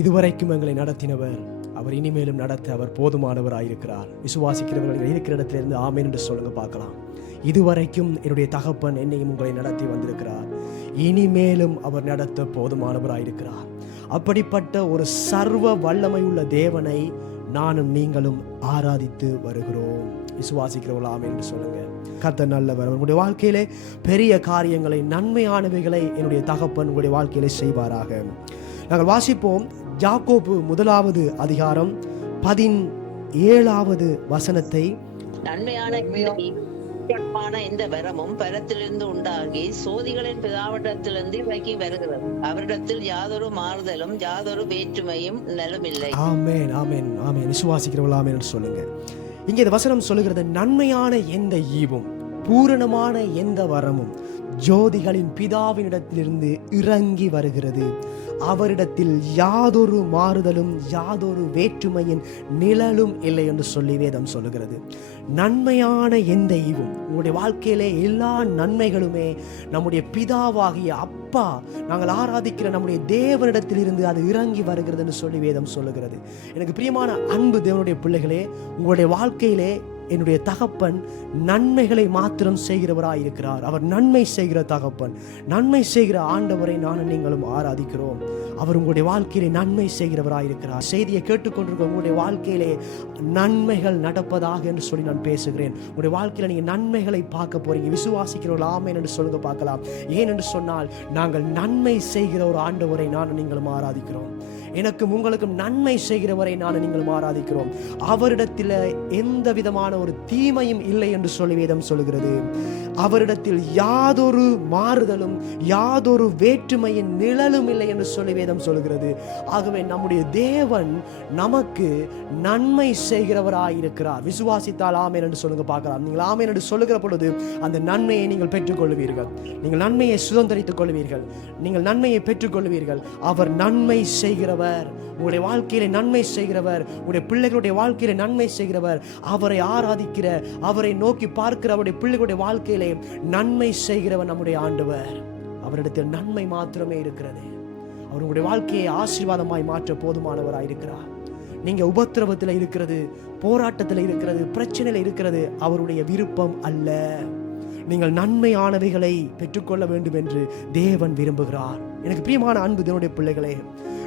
இதுவரைக்கும் எங்களை நடத்தினவர், அவர் இனிமேலும் நடத்த அவர் போதுமானவராயிருக்கிறார். விசுவாசிக்கிறவர்கள் இருக்கிற இடத்துல இருந்து ஆமென் என்று சொல்லுங்க பார்க்கலாம். இதுவரைக்கும் என்னுடைய தகப்பன் என்னையும் உங்களை நடத்தி வந்திருக்கிறார், இனிமேலும் அவர் நடத்த போதுமானவராயிருக்கிறார். அப்படிப்பட்ட ஒரு சர்வ வல்லமை உள்ள தேவனை நானும் நீங்களும் ஆராதித்து வருகிறோம். விசுவாசிக்கிறவர்கள் ஆமென் என்று சொல்லுங்க. கர்த்தர் நல்லவர். உங்களுடைய வாழ்க்கையிலே பெரிய காரியங்களை, நன்மையானவைகளை என்னுடைய தகப்பன் உங்களுடைய வாழ்க்கையிலே செய்வாராக. நாங்கள் வாசிப்போம் யாக்கோபு 1வது அதிகாரம் 17வது வசனத்தை. நன்மையான இந்த வரமும் பரத்திலிருந்து உண்டாகி சோதிகளின் பிதாவிடத்திலிருந்து இறங்கி வருகிறது, அவரிடத்தில் யாதொரு மாறுதலும் யாதொரு வேற்றுமையும் நிலமில்லை. ஆமென், ஆமென், ஆமென். விசுவாசிக்கிறவர்கள் ஆமென் என்று சொல்லுங்க. இங்கே இந்த வசனம் சொல்லுகிறது, நன்மையான எந்த ஈவும் பூரணமான எந்த வரமும் ஜோதிகளின் பிதாவினிடத்திலிருந்து இறங்கி வருகிறது, அவரிடத்தில் யாதொரு மாறுதலும் யாதொரு வேற்றுமையின் நிழலும் இல்லை என்று சொல்லி வேதம் சொல்லுகிறது. நன்மையான எந்த ஈவும், உங்களுடைய வாழ்க்கையிலே எல்லா நன்மைகளுமே நம்முடைய பிதாவாகிய அப்பா, நாங்கள் ஆராதிக்கிற நம்முடைய தேவனிடத்தில் இருந்து அது இறங்கி வருகிறது என்று சொல்லி வேதம் சொல்லுகிறது. எனக்கு பிரியமான அன்பு தேவனுடைய பிள்ளைகளே, உங்களுடைய வாழ்க்கையிலே என்னுடைய தகப்பன் நன்மைகளை மாத்திரம் செய்கிறவராய் இருக்கிறார். அவர் நன்மை செய்கிற தகப்பன், நன்மை செய்கிற ஆண்டவரை நானும் நீங்களும் ஆராதிக்கிறோம். அவர் உங்களுடைய வாழ்க்கையிலே நன்மை செய்கிறவராய் இருக்கிறார். செய்தியை கேட்டுக்கொண்டிருக்க உங்களுடைய வாழ்க்கையிலே நன்மைகள் நடப்பதாக என்று சொல்லி நான் பேசுகிறேன். உங்களுடைய வாழ்க்கையில நீங்க நன்மைகளை பார்க்க போறீங்க. விசுவாசிக்கிறவர்கள் ஆமென் என்று சொல்லுங்க பார்க்கலாம். ஏன் என்று சொன்னால், நாங்கள் நன்மை செய்கிற ஒரு ஆண்டவரை நானும் நீங்களும் ஆராதிக்கிறோம். எனக்கும் உங்களுக்கும் நன்மை செய்கிறவரை நானும் நீங்களும் ஆராதிக்கிறோம். அவரிடத்தில் எந்த விதமான ஒரு தீமையும் இல்லை என்று சொல்லி வேதம் சொல்லுகிறது. அவரிடத்தில் யாதொரு மாறுதலும் யாதொரு வேற்றுமையின் நிழலும் இல்லை என்று சொல்லி வேதம் சொல்லுகிறது. ஆகவே நம்முடைய தேவன் நமக்கு நன்மை செய்கிறவராயிருக்கிறார். விசுவாசித்தால் ஆமென் என்று சொல்லுங்க பார்க்கலாம். நீங்கள் ஆமென் என்று சொல்லுகிற பொழுது அந்த நன்மையை நீங்கள் பெற்றுக்கொள்வீர்கள். நீங்கள் நன்மையை சுதந்திரித்துக் கொள்வீர்கள். நீங்கள் நன்மையை பெற்றுக்கொள்வீர்கள். அவர் நன்மை செய்கிறவர், உங்களுடைய வாழ்க்கையிலே நன்மை செய்கிறவர், உங்களுடைய பிள்ளைகளுடைய வாழ்க்கையிலே நன்மை செய்கிறவர். அவரை ஆராதிக்கிற, அவரை நோக்கி பார்க்கிற அவருடைய பிள்ளைகளுடைய வாழ்க்கையிலே நன்மை செய்கிறவர் நம்முடைய ஆண்டவர். அவரிடத்தில் நன்மை மாத்திரமே இருக்கிறது. அவர் உங்களுடைய வாழ்க்கையை ஆசீர்வாதமாய் மாற்ற போதுமானவராய் இருக்கிறார். நீங்க உபத்திரவத்தில் இருக்கிறது, போராட்டத்தில் இருக்கிறது, பிரச்சனையில் இருக்கிறது அவருடைய விருப்பம் அல்ல. நீங்கள் நன்மையானவைகளை பெற்றுக்கொள்ள வேண்டும் என்று தேவன் விரும்புகிறார். எனக்கு பிரியமான அன்பு தேவனுடைய பிள்ளைகளே,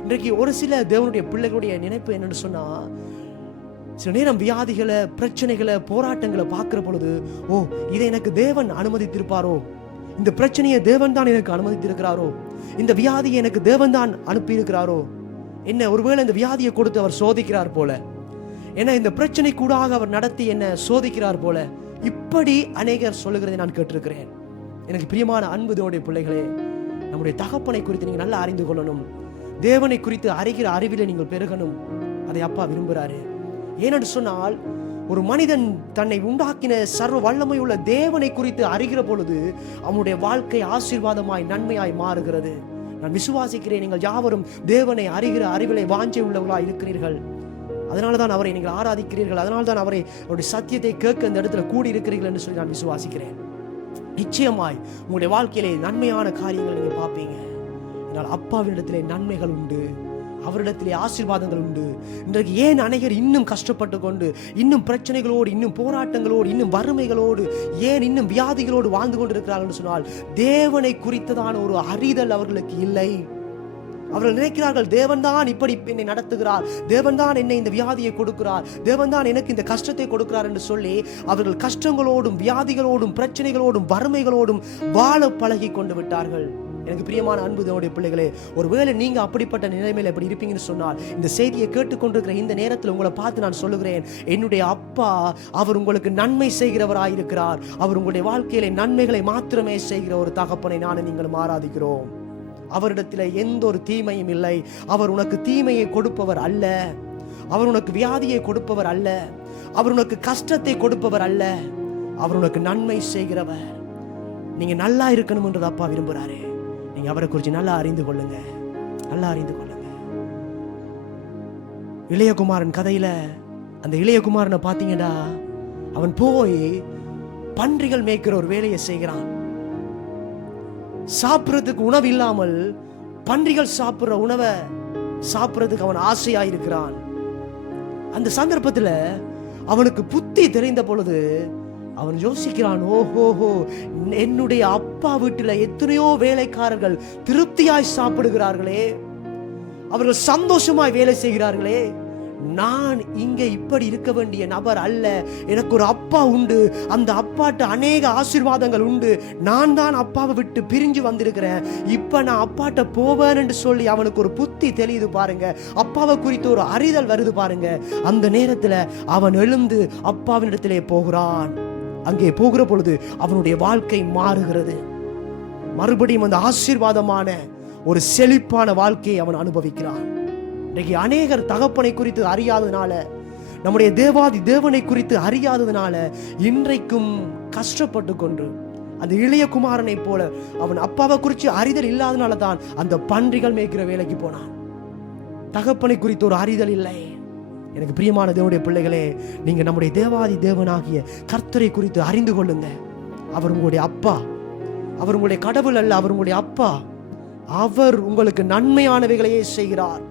இன்றைக்கு ஒரு சில தேவனுடைய பிள்ளைகளுடைய நினைப்பு என்னன்னு சொன்னா, சில நேரம் வியாதிகளை, பிரச்சனைகளை, போராட்டங்களை பார்க்கிற பொழுது, ஓ, இதை எனக்கு தேவன் அனுமதித்திருப்பாரோ, இந்த பிரச்சனையை தேவன் தான் எனக்கு அனுமதித்திருக்கிறாரோ, இந்த வியாதியை எனக்கு தேவன் தான் அனுப்பி இருக்கிறாரோ, என்ன ஒருவேளை இந்த வியாதியை கொடுத்து அவர் சோதிக்கிறார் போல, என்ன இந்த பிரச்சனை கூட அவர் நடத்தி என்ன சோதிக்கிறார் போல, இப்படி அநேகர் சொல்லுகிறதை நான் கேட்டிருக்கிறேன். எனக்கு பிரியமான அன்பு தேவனுடைய பிள்ளைகளே, நம்முடைய தகப்பனை குறித்து நீங்க நல்லா அறிந்து கொள்ளணும். தேவனை குறித்து அறிகிற அறிவிலே நீங்கள் பெருகணும். அதை அப்பா விரும்புகிறாரு. ஏனென்று சொன்னால், ஒரு மனிதன் தன்னை உண்டாக்கின சர்வ வல்லமை உள்ள தேவனை குறித்து அறிகிற பொழுது அவனுடைய வாழ்க்கை ஆசீர்வாதமாய் நன்மையாய் மாறுகிறது. நான் விசுவாசிக்கிறேன், நீங்கள் யாவரும் தேவனை அறிகிற அறிவிலே வாஞ்சை உள்ளவர்களாய் இருக்கிறீர்கள். அதனால்தான் அவரை நீங்கள் ஆராதிக்கிறீர்கள். அதனால்தான் அவருடைய சத்தியத்தை கேட்க இந்த இடத்துல கூடி இருக்கிறீர்கள் என்று சொல்லி நான் விசுவாசிக்கிறேன். நிச்சயமாய் உங்களுடைய வாழ்க்கையிலே நன்மையான காரியங்கள் நீங்க பார்ப்பீங்க. என்னால் அப்பாவினிடத்திலே நன்மைகள் உண்டு, அவரிடத்திலே ஆசீர்வாதங்கள் உண்டு. இன்றைக்கு ஏன் அநேகர் இன்னும் கஷ்டப்பட்டு கொண்டு, இன்னும் பிரச்சனைகளோடு, இன்னும் போராட்டங்களோடு, இன்னும் வறுமைகளோடு, ஏன் இன்னும் வியாதிகளோடு வாழ்ந்து கொண்டு இருக்கிறார்கள் சொன்னால், தேவனை குறித்ததான ஒரு அறிதல் அவர்களுக்கு இல்லை. அவர்கள் நினைக்கிறார்கள், தேவன் தான் இப்படி என்னை நடத்துகிறார், தேவன் தான் என்னை இந்த வியாதியை கொடுக்கிறார், தேவன் தான் எனக்கு இந்த கஷ்டத்தை கொடுக்கிறார் என்று சொல்லி அவர்கள் கஷ்டங்களோடும் வியாதிகளோடும் பிரச்சனைகளோடும் வறுமைகளோடும் வாழ பழகி கொண்டு விட்டார்கள். எனக்கு பிரியமான அன்பு தேவனுடைய பிள்ளைகளே, ஒருவேளை நீங்க அப்படிப்பட்ட நிலைமையில எப்படி இருப்பீங்கன்னு சொன்னால், இந்த செய்தியை கேட்டுக்கொண்டிருக்கிற இந்த நேரத்தில் உங்களை பார்த்து நான் சொல்லுகிறேன், என்னுடைய அப்பா அவர் உங்களுக்கு நன்மை செய்கிறவராயிருக்கிறார். அவர் உங்களுடைய வாழ்க்கையிலே நன்மைகளை மாத்திரமே செய்கிற ஒரு தகப்பனை நானும் நீங்களும் ஆராதிக்கிறோம். அவரிடத்தில் எந்த ஒரு தீமையும் இல்லை. அவர் உனக்கு தீமையை கொடுப்பவர் அல்ல. அவர் உனக்கு வியாதியை கொடுப்பவர் அல்ல. அவர் உனக்கு கஷ்டத்தை கொடுப்பவர் அல்ல. அவர் உனக்கு நன்மை செய்கிறவர். நீங்க நல்லா இருக்கணும்ன்றது அப்பா விரும்புறாரு. நீங்க அவரை குறித்து நல்லா அறிந்து கொள்ளுங்க, நல்லா அறிந்து கொள்ளுங்க. இளையகுமாரன் கதையில அந்த இளையகுமாரனை பார்த்தீங்கன்னா, அவன் போய் பன்றிகள் மேய்க்கிற ஒரு வேலையை செய்கிறான். சாப்பிட்றதுக்கு உணவு இல்லாமல் பன்றிகள் சாப்பிட்ற உணவை சாப்பிடுறதுக்கு அவன் ஆசையாயிருக்கிறான். அந்த சந்தர்ப்பத்துல அவனுக்கு புத்தி தெரிந்த பொழுது அவன் யோசிக்கிறான், ஓஹோஹோ, என்னுடைய அப்பா வீட்டுல எத்தனையோ வேலைக்காரர்கள் திருப்தியாய் சாப்பிடுகிறார்களே, அவர்கள் சந்தோஷமாய் வேலை செய்கிறார்களே, நான் இங்க இப்படி இருக்க வேண்டிய நபர் அல்ல. எனக்கு ஒரு அப்பா உண்டு, அந்த அப்பாட்ட அநேக ஆசீர்வாதங்கள் உண்டு. நான் தான் அப்பாவை விட்டு பிரிஞ்சு வந்திருக்கிறேன். இப்ப நான் அப்பாட்ட போவேன் என்று சொல்லி அவனுக்கு ஒரு புத்தி தெரியுது பாருங்க. அப்பாவை குறித்து ஒரு அறிதல் வருது பாருங்க. அந்த நேரத்துல அவன் எழுந்து அப்பாவினிடத்திலே போகிறான். அங்கே போகிற பொழுது அவனுடைய வாழ்க்கை மாறுகிறது. மறுபடியும் அந்த ஆசீர்வாதமான ஒரு செழிப்பான வாழ்க்கையை அவன் அனுபவிக்கிறான். இன்றைக்கு அநேகர் தகப்பனை குறித்து அறியாததுனால, நம்முடைய தேவாதி தேவனை குறித்து அறியாததுனால இன்றைக்கும் கஷ்டப்பட்டு கொண்டு, அந்த இளைய குமாரனை போல அவன் அப்பாவை குறித்து அறிதல் இல்லாதனால தான் அந்த பன்றிகள் மேய்க்கிற வேலைக்கு போனான். தகப்பனை குறித்து ஒரு அறிதல் இல்லை. எனக்கு பிரியமான தேவனுடைய பிள்ளைகளே, நீங்க நம்முடைய தேவாதி தேவனாகிய கர்த்தரை குறித்து அறிந்து கொள்ளுங்க. அவர் உங்களுடைய அப்பா, அவர் உங்களுடைய கடவுள் அல்ல, அவர் உங்களுடைய அப்பா. அவர் உங்களுக்கு நன்மையானவைகளையே செய்கிறார்,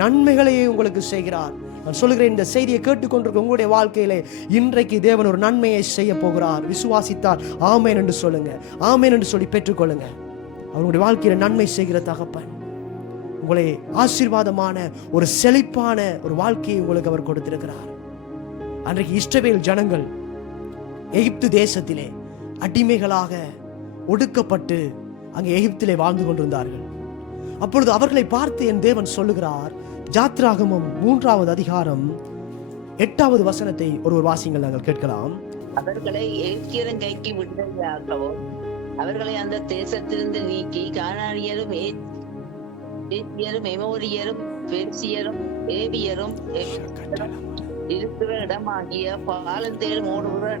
நன்மைகளையே உங்களுக்கு செய்கிறார். நான் சொல்லுகிறேன், இந்த செய்தியை கேட்டுக்கொண்டிருக்க உங்களுடைய வாழ்க்கையிலே இன்றைக்கு தேவன் ஒரு நன்மையை செய்ய போகிறார். விசுவாசித்தால் ஆமென் என்று சொல்லுங்க. ஆமென் என்று சொல்லி பெற்றுக்கொள்ளுங்க. அவருடைய வாழ்க்கையில நன்மை செய்கிற தகப்பன் உங்களை ஆசீர்வாதமான ஒரு செழிப்பான ஒரு வாழ்க்கையை உங்களுக்கு அவர் கொடுத்திருக்கிறார். அன்றைக்கு இஸ்ரவேல் ஜனங்கள் எகிப்து தேசத்திலே அடிமைகளாக ஒடுக்கப்பட்டு அங்கே எகிப்திலே வாழ்ந்து கொண்டிருந்தார்கள். அப்பொழுது அவர்களை பார்த்து என் தேவன் சொல்லுகிறார். யாத்ராகமம் 3வது அதிகாரம் 8வது வசனத்தை ஒருவர் வாசிங்கள், நாங்கள் கேட்கலாம். அவர்களை எகிப்தியரின் கைக்கு விடுதலையாக்கவும், அவர்களை அந்த தேசத்திலிருந்து நீக்கி கானானியரும் ஏத்தியரும் எமோரியரும் பெர்சியரும் ஏவியரும் இருக்கிற இடமாகிய பாலந்தேல் ஓடுகிற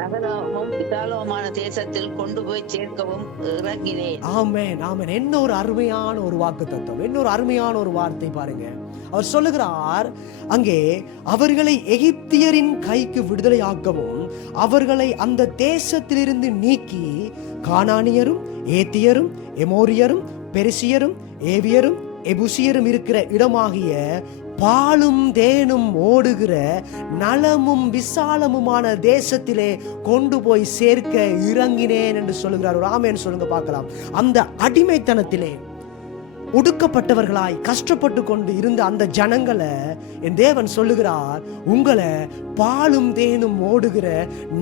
நகரமும் விசாலமான தேசத்தில் கொண்டு போய் சேர்க்கவும் இறங்கினேன். ஆமென், ஆமென். என்ன ஒரு அருமையான ஒரு வாக்குத்தத்தம், என்ன ஒரு அருமையான ஒரு வார்த்தை பாருங்க. அவர் சொல்லுகிறார், அங்கே அவர்களை எகிப்தியரின் கைக்கு விடுதலையாக்கவும், அவர்களை அந்த தேசத்திலிருந்து நீக்கி கானானியரும் ஏத்தியரும் எமோரியரும் பெரிசியரும் ஏவியரும் எபுசியரும் இருக்கிற இடமாகிய பாலும் தேனும் ஓடுகிற நலமும் விசாலமுமான தேசத்திலே கொண்டு போய் சேர்க்க இறங்கினேன் என்று சொல்லுகிறார். ஒரு ஆமென் சொல்லுங்க பார்க்கலாம். அந்த அடிமைத்தனத்திலே ஒடுக்கப்பட்டவர்களாய் கஷ்டப்பட்டு கொண்டு இருந்த அந்த ஜனங்களை என் தேவன் சொல்லுகிறார், உங்களை பாலும் தேனும் ஓடுகிற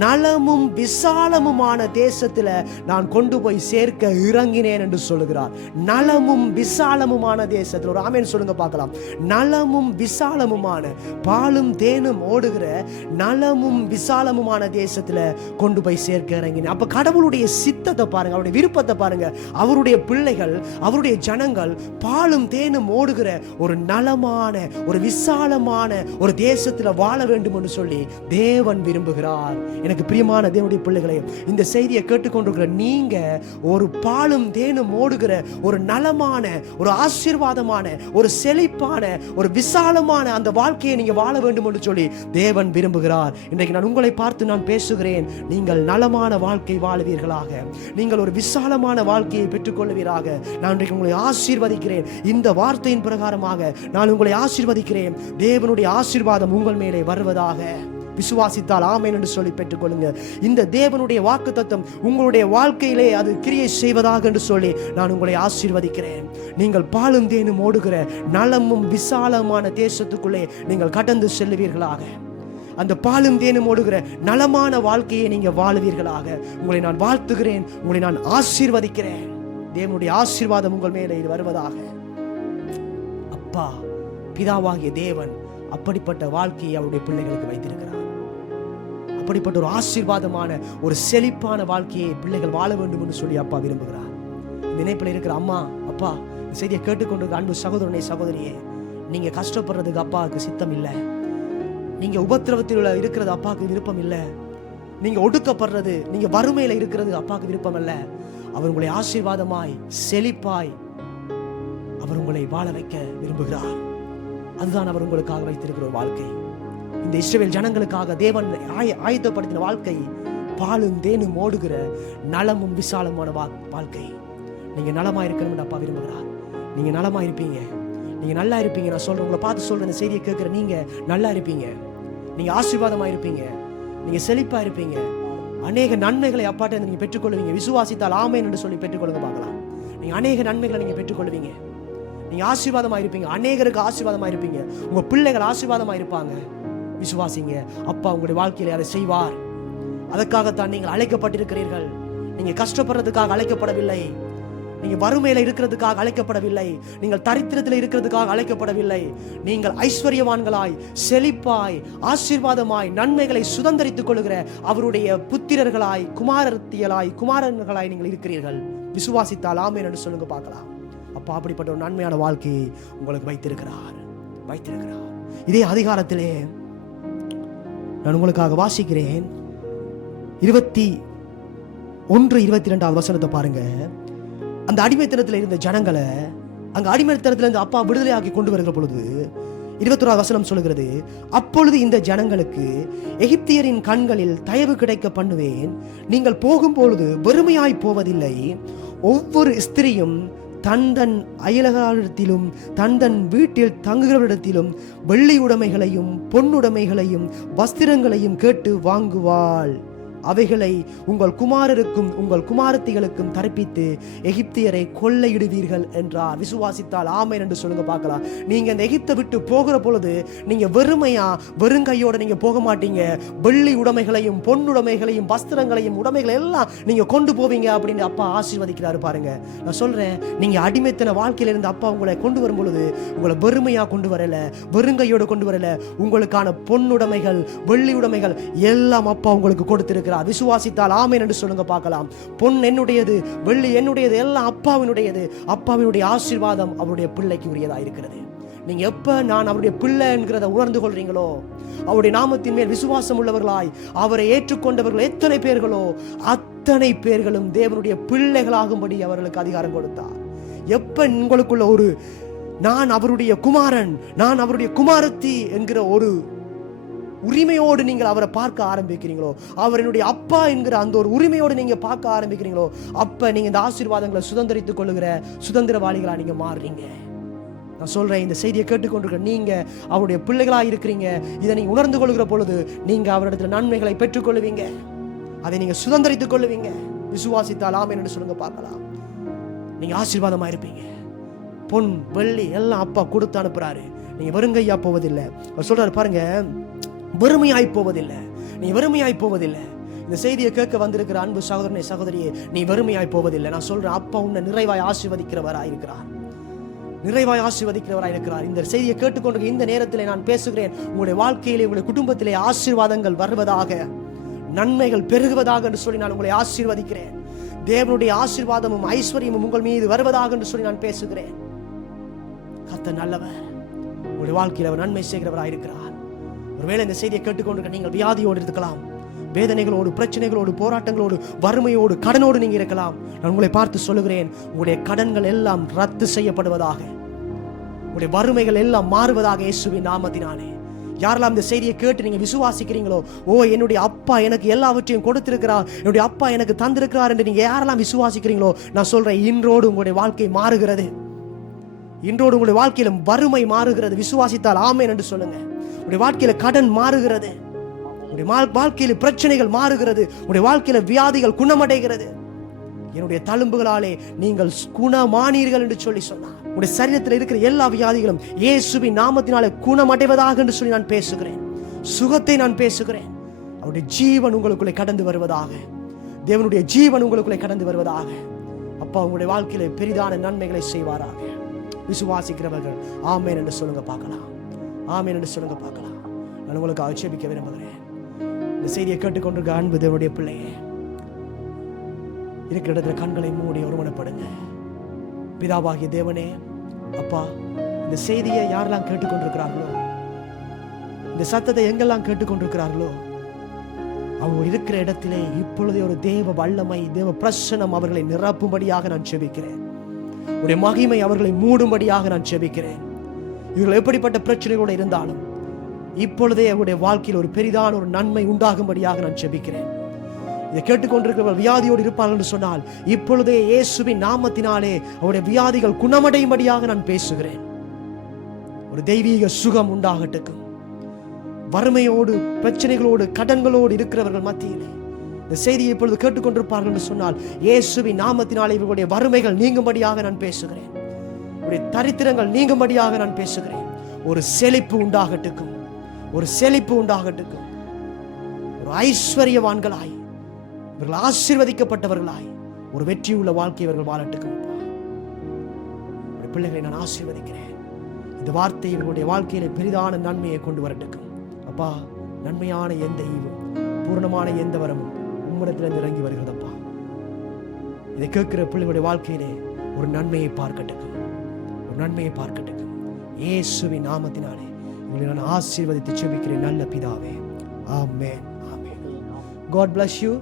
நலமும் விசாலமுமான தேசத்துல நான் கொண்டு போய் சேர்க்க இறங்கினேன் என்று சொல்லுகிறார். நலமும் விசாலமுமான தேசத்துல, ஒரு ஆமென் சொல்லுங்க பார்க்கலாம். நலமும் விசாலமுமான, பாலும் தேனும் ஓடுகிற நலமும் விசாலமுமான தேசத்துல கொண்டு போய் சேர்க்க இறங்கினேன். அப்ப கடவுளுடைய சித்தத்தை பாருங்க, அவருடைய விருப்பத்தை பாருங்க. அவருடைய பிள்ளைகள், அவருடைய ஜனங்கள் பாலும் தேனும் ஓடுகிற ஒரு நலமான ஒரு விசாலமான ஒரு தேசத்துல வாழ வேண்டும் என்று சொல்லி தேவன் விரும்புகிறார். எனக்கு பிரியமான தேவனுடைய பிள்ளைகளே, இந்த செய்தியை கேட்டுக்கொண்டிருக்கிற நீங்க ஒரு பாலும் தேனும் ஓடுகிற ஒரு நலமான ஒரு ஆசீர்வாதமான ஒரு செழிப்பான ஒரு விசாலமான அந்த வாழ்க்கையை நீங்க வாழ வேண்டும் என்று சொல்லி தேவன் விரும்புகிறார். இன்றைக்கு நான் உங்களை பார்த்து நான் பேசுகிறேன். நீங்கள் நலமான வாழ்க்கை வாழ்வீர்களாக, நீங்கள் ஒரு விசாலமான வாழ்க்கையை பெற்றுக்கொள்வீராக. நான் இன்றைக்கு உங்களை ஆசீர்வதிக்கிறேன். இந்த வார்த்தையின் பிரகாரமாக நான் உங்களை ஆசீர்வதிக்கிறேன். தேவனுடைய ஆசீர்வாதம் உங்கள் மேலே வருவதாக. விசுவாசித்தால் ஆமென் என்று சொல்லி பெற்றுக்கொள்ளுங்க. இந்த தேவனுடைய வாக்குத்தத்தம் உங்களுடைய வாழ்க்கையிலே அது கிரியை செய்வதாக என்று சொல்லி நான் உங்களை ஆசீர்வதிக்கிறேன். நீங்கள் பாலும் தேனும் ஓடுகிற நலமும் விசாலமான தேசத்துக்குள்ளே நீங்கள் கடந்து செல்லுவீர்களாக. அந்த பாலும் தேனும் ஓடுகிற நலமான வாழ்க்கையை நீங்க வாழுவீர்களாக. உங்களை நான் வாழ்த்துகிறேன், உங்களை நான் ஆசீர்வதிக்கிறேன். தேவனுடைய ஆசீர்வாதம் உங்கள் மேலே வருவதாக. அப்பா பிதாவாகிய தேவன் அப்படிப்பட்ட வாழ்க்கையை அவருடைய பிள்ளைகளுக்கு வைத்திருக்கிறார். அப்படிப்பட்ட ஒரு ஆசீர்வாதமான ஒரு செழிப்பான வாழ்க்கையை பிள்ளைகள் வாழ வேண்டும் என்று சொல்லி அப்பா விரும்புகிறார். நினைப்பில் இருக்கிற அம்மா அப்பா, இந்த செய்தியை கேட்டுக்கொண்டிருக்கிற அன்பு சகோதரனே சகோதரியே, நீங்க கஷ்டப்படுறதுக்கு அப்பாவுக்கு சித்தம் இல்லை. நீங்க உபத்திரவத்தில் இருக்கிறது அப்பாவுக்கு விருப்பம் இல்லை. நீங்க ஒடுக்கப்படுறது, நீங்க வறுமையில இருக்கிறது அப்பாவுக்கு விருப்பம் அல்ல. அவர் உங்களை ஆசீர்வாதமாய் செழிப்பாய் அவர் உங்களை வாழ வைக்க விரும்புகிறார். அதுதான் அவர் உங்களுக்காக வைத்திருக்கிற ஒரு வாழ்க்கை. இந்த இஸ்ரவேல் ஜனங்களுக்காக தேவன் ஆயத்தப்படுத்தின வாழ்க்கை பாலும் தேனும் ஓடுகிற நலமும் விசாலமான வாழ்க்கை. நீங்க நலமா இருக்கணும் அப்பா விரும்புகிறார். நீங்க நலமா இருப்பீங்க. நீங்க நல்லா இருப்பீங்க. நான் சொல்றேன், உங்களை பார்த்து சொல்றேன், இந்த செய்தியை கேட்கிற நீங்க நல்லா இருப்பீங்க. நீங்க ஆசீர்வாதமா இருப்பீங்க. நீங்க செழிப்பா இருப்பீங்க. அநேக நன்மைகளை அப்பாட்ட நீங்க பெற்றுக்கொள்வீங்க. விசுவாசித்தால் ஆமென் என்று சொல்லி பெற்றுக்கொள்ளுங்க பார்க்கலாம். நீங்க அநேக நன்மைகளை நீங்க பெற்றுக்கொள்வீங்க. நீங்க ஆசீர்வாதமா இருப்பீங்க. அநேகருக்கு ஆசீர்வாதமா இருப்பீங்க. உங்க பிள்ளைகள் ஆசீர்வாதமா இருப்பாங்க. விசுவாசிங்க, அப்பா உங்களுடைய வாழ்க்கையில அதை செய்வார். அதற்காகத்தான் நீங்கள் அழைக்கப்பட்டிருக்கிறீர்கள். நீங்க கஷ்டப்படுறதுக்காக அழைக்கப்படவில்லை. நீங்க வறுமையில இருக்கிறதுக்காக அழைக்கப்படவில்லை. நீங்கள் தரித்திரத்தில் இருக்கிறதுக்காக அழைக்கப்படவில்லை. நீங்கள் ஐஸ்வர்யவான்களாய், செழிப்பாய், ஆசீர்வாதமாய், நன்மைகளை சுதந்திரித்துக் கொள்கிற அவருடைய புத்திரர்களாய், குமாரர்களாய் நீங்கள் இருக்கிறீர்கள். விசுவாசித்தால் ஆமென் என்று சொல்லுங்க பார்க்கலாம். அப்பா அப்படிப்பட்ட ஒரு நன்மையான வாழ்க்கையை உங்களுக்கு வைத்திருக்கிறார். இதே அதிகாரத்திலே நான் உங்களுக்காக வாசிக்கிறேன். 21-22 வசனத்தை பாருங்க. அந்த அடிமைத்தனத்தில் இருந்த ஜனங்களை அங்க அடிமைத்தனத்தில் இருந்து அப்பா விடுதலையாக்கி கொண்டு வருகிற பொழுது 21 வசனம் சொல்கிறது, அப்பொழுது இந்த ஜனங்களுக்கு எகிப்தியரின் கண்களில் தயவு கிடைக்க பண்ணுவேன். நீங்கள் போகும்பொழுது வெறுமையாய் போவதில்லை. ஒவ்வொரு ஸ்திரியும் தன் அயலகாரிடத்திலும் தன் வீட்டில் தங்குகிறவரிடத்திலும் வெள்ளி உடைமைகளையும் பொன்னுடைமைகளையும் வஸ்திரங்களையும் கேட்டு வாங்குவாள். அவைகளை உங்கள் குமாரருக்கும் உங்கள் குமாரத்திகளுக்கும் தரப்பித்து எகிப்தியரை கொள்ளையிடுவீர்கள் என்றார். விசுவாசித்தால் ஆமென் என்று சொல்லுங்க பார்க்கலாம். நீங்க இந்த எகிப்தை விட்டு போகிற பொழுது நீங்க வெறுங்கையோட நீங்க போக மாட்டீங்க. வெள்ளி உடைமைகளையும் பொன்னுடைமைகளையும் வஸ்திரங்களையும் உடைமைகளை எல்லாம் நீங்க கொண்டு போவீங்க அப்படின்னு அப்பா ஆசீர்வதிக்கிறாரு பாருங்க. நான் சொல்றேன், நீங்க அடிமைத்தன வாழ்க்கையில இருந்து அப்பா உங்களை கொண்டு வரும் பொழுது உங்களை வெறுமையா கொண்டு வரல, வெறுங்கையோடு கொண்டு வரல. உங்களுக்கான பொன்னுடைமைகள், வெள்ளி உடைமைகள் எல்லாம் அப்பா உங்களுக்கு கொடுத்திருக்கிறார். விசுவாசித்தால் ஆமென் என்று சொல்லுங்க பார்க்கலாம். பொன் என்னுடையது, வெள்ளி என்னுடையது, எல்லாம் அப்பாவினுடையது. அப்பாவினுடைய ஆசீர்வாதம் அவருடைய பிள்ளைக்கு உரியதா இருக்கிறது. நீங்க எப்ப நான் அவருடைய பிள்ளை என்கிறத உணர்ந்து கொள்றீங்களோ, அவருடைய நாமத்தின் மேல் விசுவாசம் உள்ளவர்களாய் அவரை ஏற்றுக்கொண்டவர்கள் எத்தனை பேர்களோ அத்தனை பேர்களும் தேவனுடைய பிள்ளைகளாகும்படி அவர்களுக்கு அதிகாரம் கொடுத்தார். எப்ப உங்களுக்குள்ள ஒரு நான் அவருடைய குமாரன், நான் அவருடைய குமாரத்தி என்கிற ஒரு உரிமையோடு நீங்கள் அவரை பார்க்க ஆரம்பிக்கிறீங்களோ, அவருடைய அப்பா என்கிற அந்த ஒரு உரிமையோடு நீங்க பார்க்க ஆரம்பிக்கிறீங்களோ, அப்ப நீங்க இந்த ஆசீர்வாதங்களை சுதந்திரித்துக் கொள்ளுகிற சுதந்திரவாளிகளா நீங்க மாறுறீங்க. நான் சொல்றேன், இந்த செய்தியை கேட்டுக்கொண்டிருக்கிற நீங்க அவருடைய பிள்ளைகளா இருக்கிறீங்க. இதை நீங்க உணர்ந்து கொள்கிற பொழுது நீங்க அவரிடத்துல நன்மைகளை பெற்றுக் கொள்ளுவீங்க. அதை நீங்க சுதந்திரித்துக் கொள்ளுவீங்க. விசுவாசித்தால் ஆமென் என்று சொல்லுங்க பார்க்கலாம். நீங்க ஆசீர்வாதமா இருப்பீங்க. பொன் வெள்ளி எல்லாம் அப்பா கொடுத்து அனுப்புறாரு. நீங்க வெறுங்கையா போவதில்லை. அவர் சொல்றாரு பாருங்க, வெறுமையாய் போவதில்லை. நீ வெறுமையாய் போவதில்லை. இந்த செய்தியை கேட்க வந்திருக்கிற அன்பு சகோதரனே, சகோதரியே, நீ வெறுமையாய் போவதில்லை. நான் சொல்றேன், அப்பா உன்னை நிறைவாய் ஆசீர்வதிக்கிறவராயிருக்கிறார். இந்த செய்தியை கேட்டுக்கொண்டு இந்த நேரத்திலே நான் பேசுகிறேன். உங்களுடைய வாழ்க்கையிலே, உங்களுடைய குடும்பத்திலே ஆசீர்வாதங்கள் வருவதாக, நன்மைகள் பெருகுவதாக என்று சொல்லி நான் உங்களை ஆசீர்வதிக்கிறேன். தேவனுடைய ஆசீர்வாதமும் ஐஸ்வர்யமும் உங்கள் மீது வருவதாக என்று சொல்லி நான் பேசுகிறேன். கர்த்தர் நல்லவர். உங்களுடைய வாழ்க்கையில் அவர் நன்மை செய்கிறவராயிருக்கிறார். ஒருவேளை இந்த செய்தியை கேட்டுக்கொண்டு நீங்கள் வியாதியோடு இருக்கலாம், வேதனைகளோடு, பிரச்சனைகளோடு, போராட்டங்களோடு, வறுமையோடு, கடனோடு நீங்க இருக்கலாம். நான் உங்களை பார்த்து சொல்லுகிறேன், உங்களுடைய கடன்கள் எல்லாம் ரத்து செய்யப்படுவதாக, உங்களுடைய வறுமைகள் எல்லாம் மாறுவதாக இயேசுவின் நாமத்தினாலே. யாரெல்லாம் இந்த செய்தியை கேட்டு நீங்க விசுவாசிக்கிறீங்களோ, ஓ என்னுடைய அப்பா எனக்கு எல்லாவற்றையும் கொடுத்திருக்கிறார், என்னுடைய அப்பா எனக்கு தந்திருக்கிறார் என்று நீங்க யாரெல்லாம் விசுவாசிக்கிறீங்களோ, நான் சொல்றேன், இன்றோடு உங்களுடைய வாழ்க்கை மாறுகிறது. இன்றோடு உங்களுடைய வாழ்க்கையில வறுமை மாறுகிறது. விசுவாசித்தால் ஆமென் என்று சொல்லுங்க. உங்களுடைய வாழ்க்கையில கடன் மாறுகிறது. உங்களுடைய வாழ்க்கையில பிரச்சனைகள் மாறுகிறது. உங்களுடைய வாழ்க்கையில வியாதிகள் குணமடைகிறது. என்னுடைய தழும்புகளாலே நீங்கள் குணமானீர்கள் என்று சொல்லி சொன்னார். உங்களுடைய சரீரத்தில் இருக்கிற எல்லா வியாதிகளும் இயேசுவின் நாமத்தினாலே குணமடைவதாக என்று சொல்லி நான் பேசுகிறேன். சுகத்தை நான் பேசுகிறேன். அவருடைய ஜீவன் உங்களுக்குள்ளே கடந்து வருவதாக, தேவனுடைய ஜீவன் உங்களுக்குள்ளே கடந்து வருவதாக. அப்பா உங்களுடைய வாழ்க்கையில பெரிதான நன்மைகளை செய்வாராக. விசுவாசிக்கிறவர்கள் ஆமென் என்று சொல்லுங்க பார்க்கலாம். ஆமென் என்று சொல்லுங்க பார்க்கலாம். நான் உங்களுக்கு ஆட்சேபிக்க விரும்புகிறேன். இந்த செய்தியை கேட்டுக்கொண்டிருக்க அன்பு தேவனுடைய பிள்ளையே, இருக்கிற இடத்துல கண்களை மூடி ஒருமனப்படுங்க. பிதாவாகிய தேவனே, அப்பா இந்த செய்தியை யாரெல்லாம் கேட்டுக்கொண்டிருக்கிறார்களோ, இந்த சத்தத்தை எங்கெல்லாம் கேட்டுக்கொண்டிருக்கிறார்களோ, அவங்க இருக்கிற இடத்திலே இப்பொழுதே ஒரு தேவ வல்லமை, தேவ பிரசன்னம் அவர்களை நிரப்பும்படியாக நான் செபிக்கிறேன். உடைய மகிமை அவர்களை மூடும்படியாக நான் செபிக்கிறேன். இவர்கள் எப்படிப்பட்ட பிரச்சனைகளோடு இருந்தாலும் இப்பொழுதே அவருடைய வாழ்க்கையில் ஒரு பெரிதான ஒரு நன்மை உண்டாகும்படியாக நான் செபிக்கிறேன். இதை கேட்டுக்கொண்டிருக்கிறவர்கள் வியாதியோடு இருப்பார்கள் என்று சொன்னால் இப்பொழுதே இயேசுவின் நாமத்தினாலே அவருடைய வியாதிகள் குணமடையும்படியாக நான் பேசுகிறேன். ஒரு தெய்வீக சுகம் உண்டாகட்டும். வறுமையோடு, பிரச்சனைகளோடு, கடன்களோடு இருக்கிறவர்கள் மத்தியிலே இந்த செய்தியை இப்பொழுது கேட்டுக்கொண்டிருப்பார்கள் என்று சொன்னால், இயேசுவின் நாமத்தினாலே இவர்களுடைய வறுமைகள் நீங்கும்படியாக நான் பேசுகிறேன். இவருடைய தரித்திரங்கள் நீங்கும்படியாக நான் பேசுகிறேன். ஒரு செழிப்பு உண்டாகட்டும், ஒரு செழிப்பு உண்டாகட்டும். ஒரு ஐஸ்வர்யவான்களாய், இவர்கள் ஆசீர்வதிக்கப்பட்டவர்களாய் ஒரு வெற்றியுள்ள வாழ்க்கை இவர்கள் வாழட்டுக்கும். பிள்ளைகளை நான் ஆசீர்வதிக்கிறேன். இந்த வார்த்தை இவர்களுடைய வாழ்க்கையில பெரிதான நன்மையை கொண்டு வரட்டுக்கும். அப்பா, நன்மையான எந்த ஈவும், பூர்ணமான எந்த வரமும் உம்மிடத்திலிருந்து இறங்கி வருகிறதப்பா. இதை கேட்கிற பிள்ளைகளுடைய வாழ்க்கையிலே ஒரு நன்மையை பார்க்கட்டும், ஒரு நன்மையை பார்க்கட்டும். இயேசுவின் நாமத்தினாலே உங்களை நான் ஆசீர்வதித்து ஜெபிக்கிறேன் நல்ல பிதாவே. ஆமென், ஆமென். God bless you.